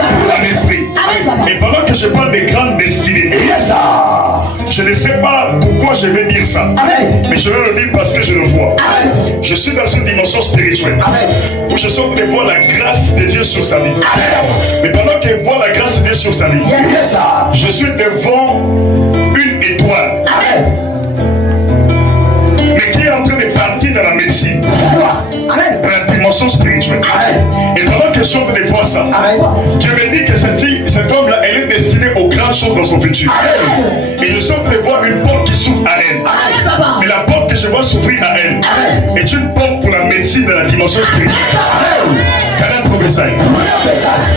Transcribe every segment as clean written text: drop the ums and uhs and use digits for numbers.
en esprit. Et pendant que je parle des grandes destinées, je ne sais pas pourquoi je vais dire ça, mais je vais le dire parce que je le vois. Je suis dans une dimension spirituelle où je sens de voir la grâce de Dieu sur sa vie. Mais pendant qu'il voit la grâce de Dieu sur sa vie, je suis devant une étoile, mais qui est en train de partir dans la médecine, dans la dimension spirituelle. Et pendant que je suis en train de voir ça, Dieu me dit que cette fille, cette homme-là, elle est destinée aux grandes choses dans son futur. Et je suis en train de voir une porte qui s'ouvre à elle. Mais la porte que je vois s'ouvrir à elle est une porte pour la médecine de la dimension spirituelle.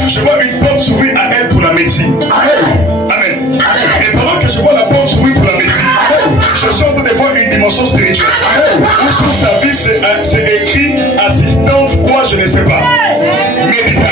Je vois une porte s'ouvrir à elle pour la médecine. Amen. Et pendant que je vois la porte s'ouvrir pour la médecine, je suis en train de voir une dimension spirituelle. Sur sa vie, c'est écrit assistante, quoi, je ne sais pas. Médicale.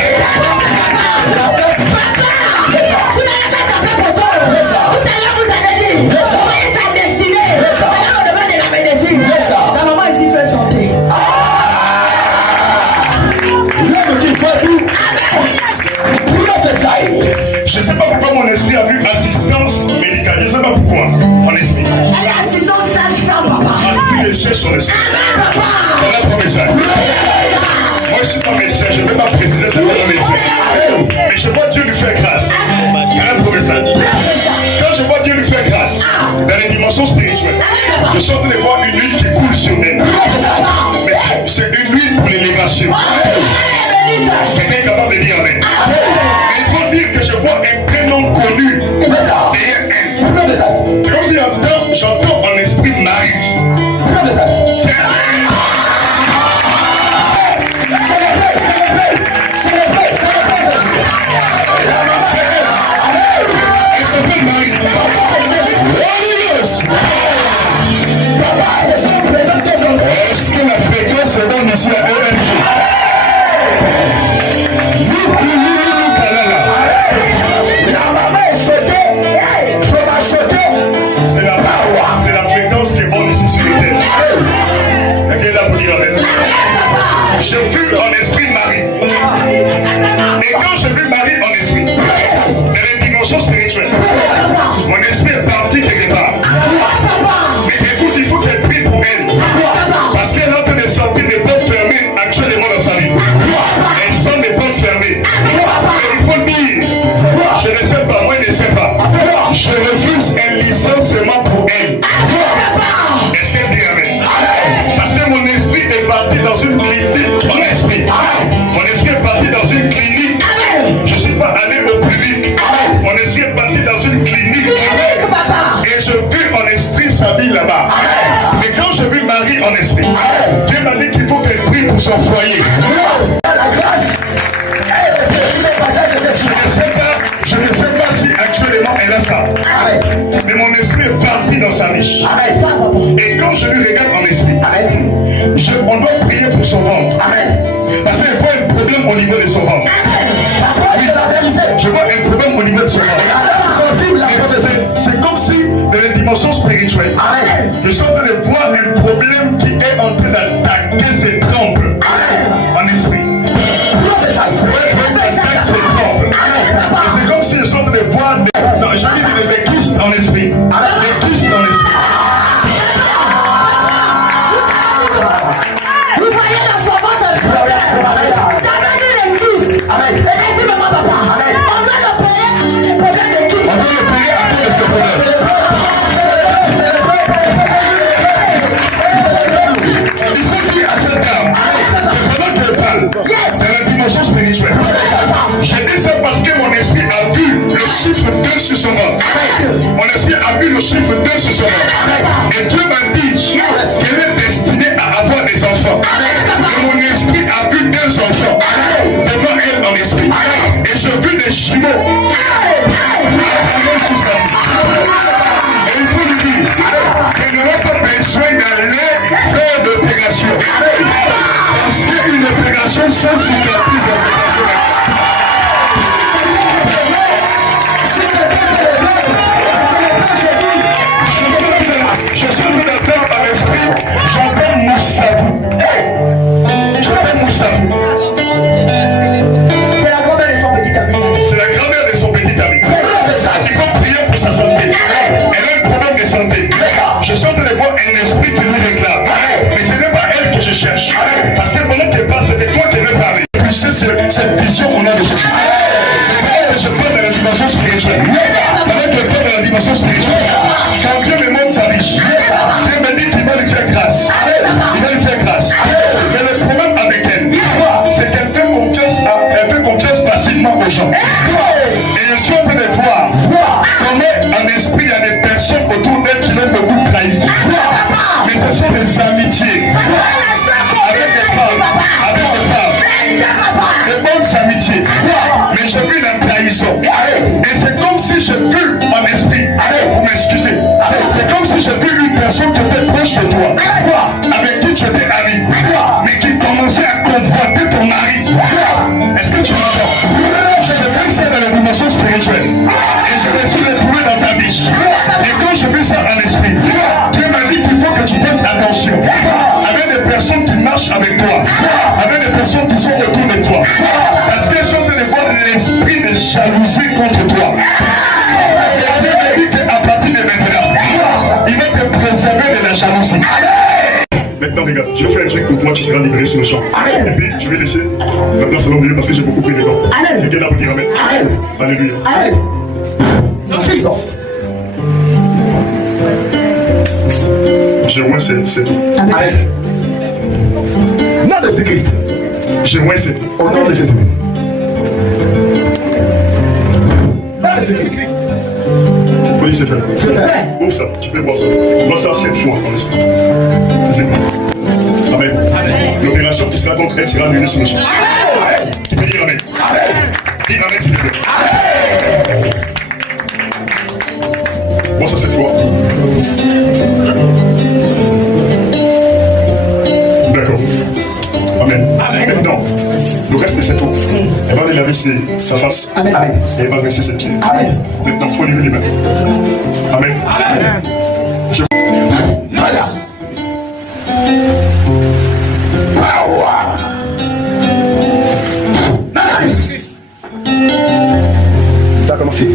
Je ne sais pas pourquoi mon esprit a vu assistance médicale. Je ne sais pas pourquoi. Mon esprit. Elle est assistante sage-femme, papa. Esprit de cherche son esprit. Voilà ton message. Moi, je ne suis pas médecin. Je ne vais pas préciser c'est pas un médecin. Mais je vois Dieu lui faire grâce. Voilà ton message. Quand je vois Dieu lui faire grâce dans les dimensions spirituelles, je suis en train de voir une huile qui coule sur elle. Mais c'est une huile pour l'élévation. Quelqu'un est capable de dire amen. Il faut dire que je vois un prénom connu derrière elle. C'est comme si j'entends en esprit Marie. C'est est-ce que la fréquence se donne ici à EMG? C'est la fréquence qui est bonne ici sur le terre. Quelqu'un est là pour dire amen. J'ai vu en esprit Marie. Et quand j'ai vu Marie en esprit, dans les dimensions spirituelles, mon esprit est parti quelque part. Mais écoute, il faut qu'elle prie pour elle. Parce qu'elle est en train de sortir des portes fermées actuellement dans sa vie. Elles sont des portes fermées. Mais il faut dire, je ne sais pas, moi je ne sais pas. Je refuse un licenciement pour elle. Est-ce qu'elle dit amen? Parce que mon esprit est parti dans une clinique. Mon esprit est parti dans une clinique. Je ne suis pas allé au public. Mon esprit est parti dans une clinique. Et je vis en esprit sa vie là-bas. Et quand je vis Marie en esprit, Dieu m'a dit qu'il faut qu'elle prie pour son foyer. Je ne sais pas si actuellement elle a ça. Mais mon esprit est parti dans sa niche. Et quand je lui regarde en esprit, on doit prier pour son ventre. Parce qu'il voit un problème au niveau de son ventre. Je vois un problème au niveau de son ventre. C'est comme si dans les dimensions spirituelles, je suis en train de voir un problème qui est en train d'attaquer ses trompes en esprit. C'est comme si je suis en train de voir des kystes en esprit. Des kystes en esprit. Vous voyez dans son ventre le problème. Regardez les kystes. Et là, dis maman, papa. On doit l'opérer le problème des kystes. On doit l'opérer à cause de ce problème. Il faut dire à cette dame que pendant qu'elle parle, c'est la dimension spirituelle. Je dis ça parce que mon esprit a vu le chiffre 2 sur son ventre. Mon esprit a vu le chiffre 2 sur son ventre. Et Dieu m'a dit qu'elle est destinée à avoir des enfants. Et mon esprit a vu 2 enfants devant elle en esprit. Et je vis des jumeaux. Et il faut lui dire qu'elle n'aura pas besoin d'aller faire d'opération. Parce qu'une opération sans cicatrice dans cette affaire. Je suis venu d'entendre par l'esprit, j'entends Moussabou. J'entends Moussabou. C'est la grand-mère de son médicament. avec cette vision qu'on a de Jésus. Je parle de la dimension spirituelle. Avec le temps de la dimension spirituelle. Quand Dieu me montre sa vie, Dieu me dit qu'il va lui faire grâce. Il va lui faire grâce. Mais le problème avec elle, c'est qu'elle fait confiance facilement aux gens. Et je suis en train de voir comment en esprit il y a des personnes autour d'elle qui l'ont beaucoup trahi. Mais ce sont des amitiés. Avec des femmes. Avec des femmes. Des bonnes amitiés. Mais j'ai vu la trahison. Et c'est comme si j'ai vu en esprit. Vous m'excusez. C'est comme si j'ai vu une personne qui était proche de toi. Avec qui tu étais ami. Mais qui commençait à convoiter ton mari. Est-ce que tu m'entends? J'ai vu ça dans la dimension spirituelle. Et je me suis retrouvé dans ta vie. Et quand j'ai vu ça en esprit, Dieu m'a dit qu'il faut que tu fasses attention. Avec des personnes qui marchent avec toi. Avec des personnes qui sont autour de toi. Parce qu'elles sont en train de voir l'esprit de jalousie contre toi. Et Dieu m'a dit qu'à partir de maintenant, il va te préserver de la jalousie. Maintenant, regarde, je vais faire un truc pour toi, tu seras libéré sur le champ. Et puis, je vais laisser maintenant selon le milieu parce que j'ai beaucoup pris de temps. Et qu'elle a pour dire Amen. Alléluia. J'ai moins, c'est tout. Amen. Nom de Jésus-Christ. J'ai moins, c'est tout. Au nom de Jésus. Nom de Jésus-Christ. Oui, c'est fait. C'est fait. Ouvre ça, tu peux boire ça. Bois ça 7 fois dans l'esprit. C'est bon. Amen. L'opération qui sera contre elle sera annulée sur le champ. Tu peux dire Amen. Dis Amen s'il te plaît. Bois ça 7 fois. D'accord. Amen. Maintenant, le reste de cette eau, elle va aller laver sa face. Amen. Et elle va dresser ses pieds. Amen. Maintenant, il faut lever les mains. Amen. Voilà. Ça a commencé.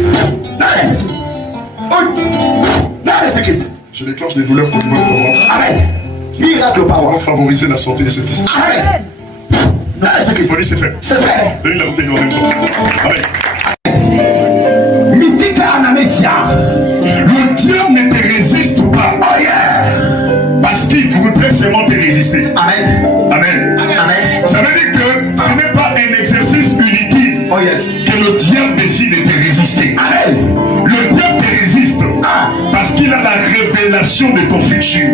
Je déclenche des douleurs au niveau de ton ventre. Amen. Miracle Pour power. favoriser la santé de cette fils. Amen. Il faut dire c'est fait. C'est fait. Donnez la bouteille en même temps. Amen. Mystique Anamésia. Le diable ne te résiste pas. Oh yeah. Parce qu'il voudrait seulement te résister. Amen. Amen. Amen. Ça veut dire que ce n'est pas un exercice inutile Oh yes. que le diable décide de te résister. Amen. Le diable te résiste parce qu'il a la révélation de ton futur.